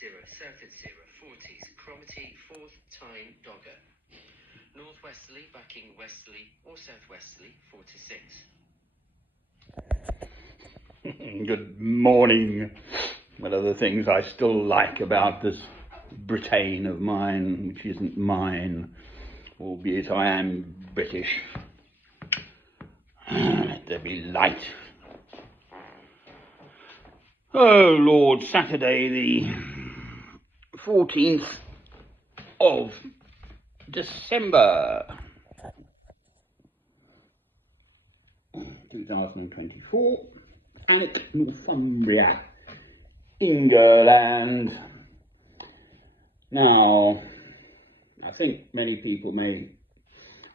0, southward 0, 40s, Cromarty, 4th, Tyne, Dogger. Northwesterly, backing westerly or southwesterly, 4 to 6. Good morning. One of the things I still like about this Britain of mine, which isn't mine, albeit I am British. Let there be light. Oh Lord, Saturday the 14th of December 2024, Alnwick, Northumbria, England. Now, I think many people may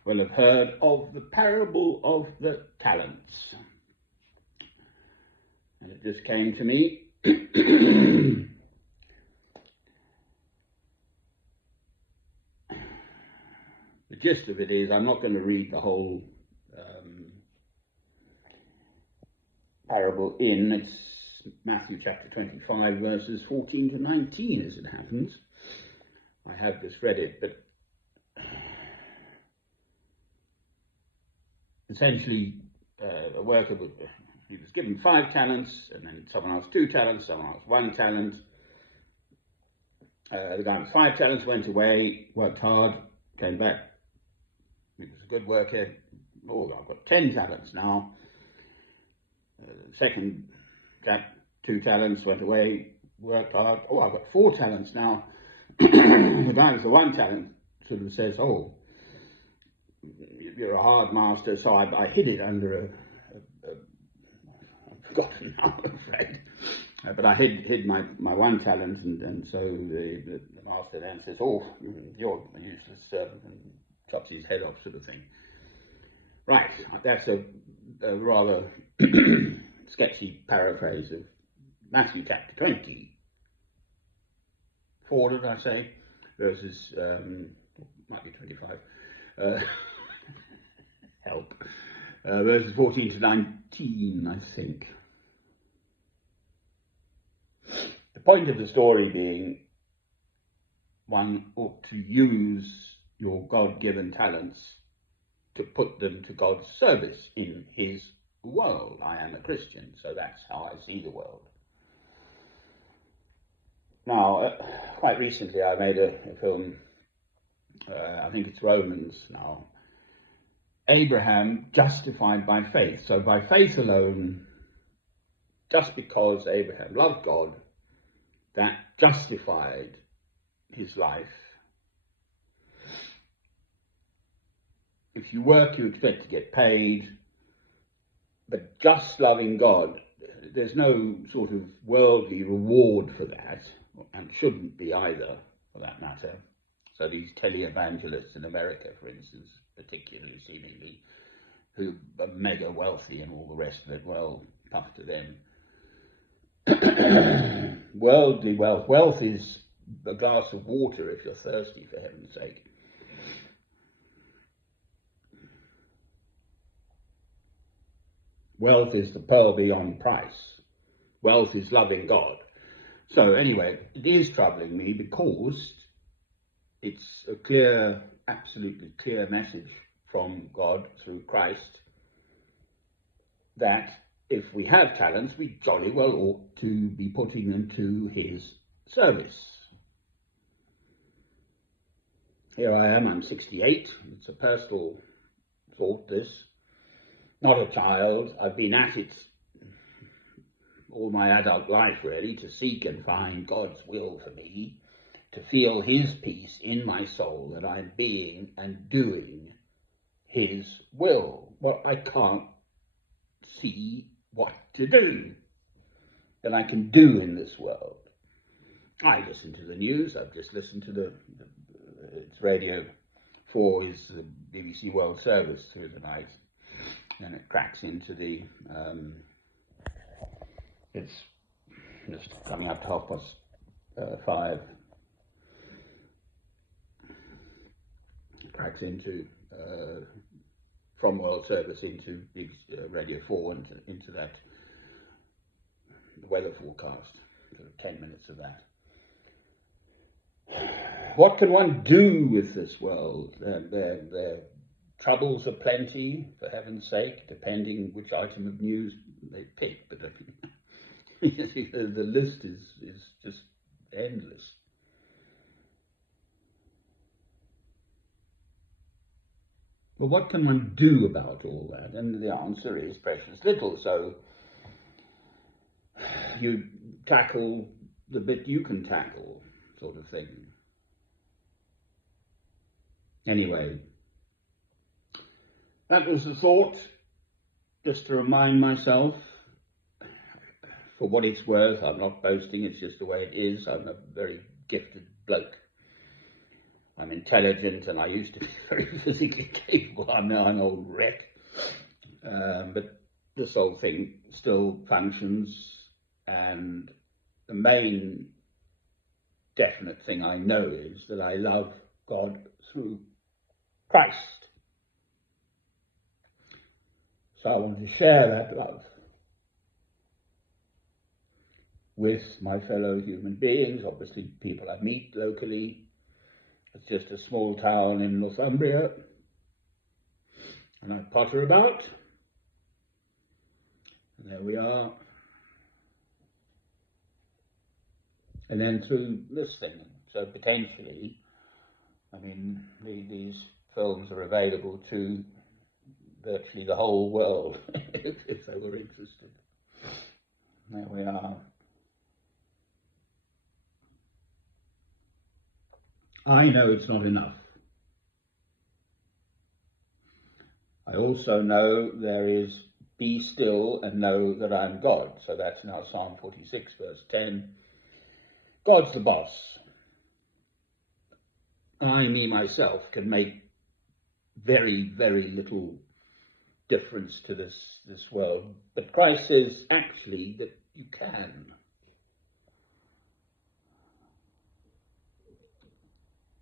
well have heard of the parable of the talents. And it just came to me. The gist of it is, I'm not going to read the whole parable it's Matthew chapter 25 verses 14 to 19 as it happens. I have just read it, but essentially a worker he was given 5 talents, and then someone else 2 talents, someone else 1 talent. The guy with 5 talents went away, worked hard, came back. He was a good worker. Oh, I've got 10 talents now. Second chap, 2 talents, went away, worked hard. Oh, I've got 4 talents now. The guy with the 1 talent sort of says, oh, you're a hard master, so I hid it under I've forgotten now, I'm afraid. But I hid my 1 talent, and so the master then says, oh, you're a useless servant, and chops his head off, sort of thing. Right, that's a rather sketchy paraphrase of Matthew chapter 24, did I say? Verses, might be 25. Help. Verses 14 to 19, I think. The point of the story being, one ought to use your God-given talents to put them to God's service in his world. I am a Christian, so that's how I see the world. Now, quite recently I made a film, I think it's Romans now, Abraham justified by faith. So by faith alone, just because Abraham loved God, that justified his life. If you work, you expect to get paid, but just loving God, there's no sort of worldly reward for that, and shouldn't be either, for that matter. So these televangelists in America, for instance, particularly seemingly, who are mega wealthy and all the rest of it, well, puff to them. Worldly wealth. Wealth is a glass of water if you're thirsty, for heaven's sake. Wealth is the pearl beyond price. Wealth is loving God. So anyway, it is troubling me because it's a clear, absolutely clear message from God through Christ that if we have talents, we jolly well ought to be putting them to his service. Here I am, I'm 68. It's a personal thought, this. Not a child. I've been at it all my adult life, really, to seek and find God's will for me, to feel his peace in my soul that I'm being and doing his will. Well, I can't see what to do that I can do in this world. I listen to the news. I've just listened to it's Radio 4 is the BBC World Service through the night, and it cracks into the it's just coming up to 5:30. It cracks into from World Service into Radio 4 and into that the weather forecast. Sort of 10 minutes of that. What can one do with this world? Their troubles are plenty, for heaven's sake, depending which item of news they pick. But the list is just endless. Well, what can one do about all that? And the answer is precious little. So you tackle the bit you can tackle, sort of thing. Anyway, that was the thought, just to remind myself. For what it's worth, I'm not boasting, it's just the way it is. I'm a very gifted bloke. I'm intelligent, and I used to be very physically capable. I'm now an old wreck. But this whole thing still functions, and the main definite thing I know is that I love God through Christ. So I want to share that love with my fellow human beings, obviously people I meet locally. It's just a small town in Northumbria, and I potter about. And there we are. And then through this thing, so potentially, I mean, these films are available to virtually the whole world if they were interested. There we are. I know it's not enough. I also know there is be still and know that I'm God. So that's now Psalm 46, verse 10. God's the boss. I, me, myself, can make very, very little difference to this world. But Christ says actually that you can.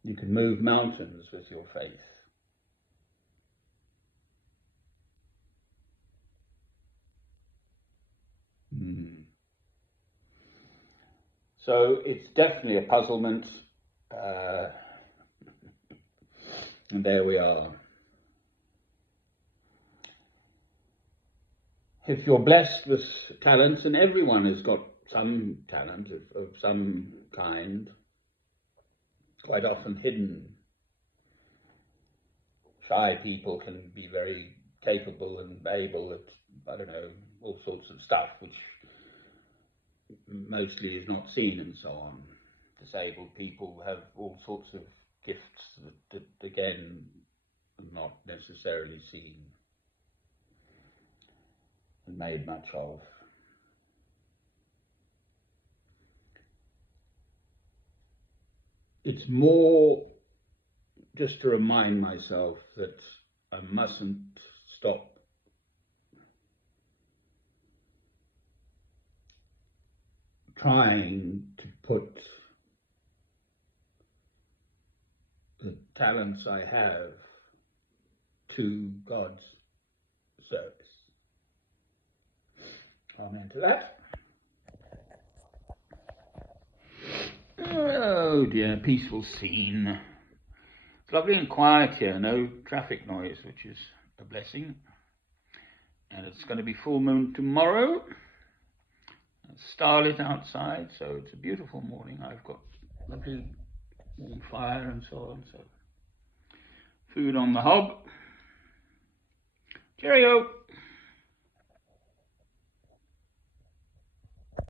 You can move mountains with your faith. So it's definitely a puzzlement. And there we are. If you're blessed with talents, and everyone has got some talent of some kind, quite often hidden. Shy people can be very capable and able at, I don't know, all sorts of stuff, which mostly is not seen and so on. Disabled people have all sorts of gifts that again, are not necessarily seen and made much of. It's more just to remind myself that I mustn't stop trying to put the talents I have to God's service. Amen to that. Oh dear, peaceful scene. It's lovely and quiet here, no traffic noise, which is a blessing. And it's going to be full moon tomorrow. It's starlit outside, so it's a beautiful morning. I've got lovely warm fire and so on, so food on the hob. Cheerio!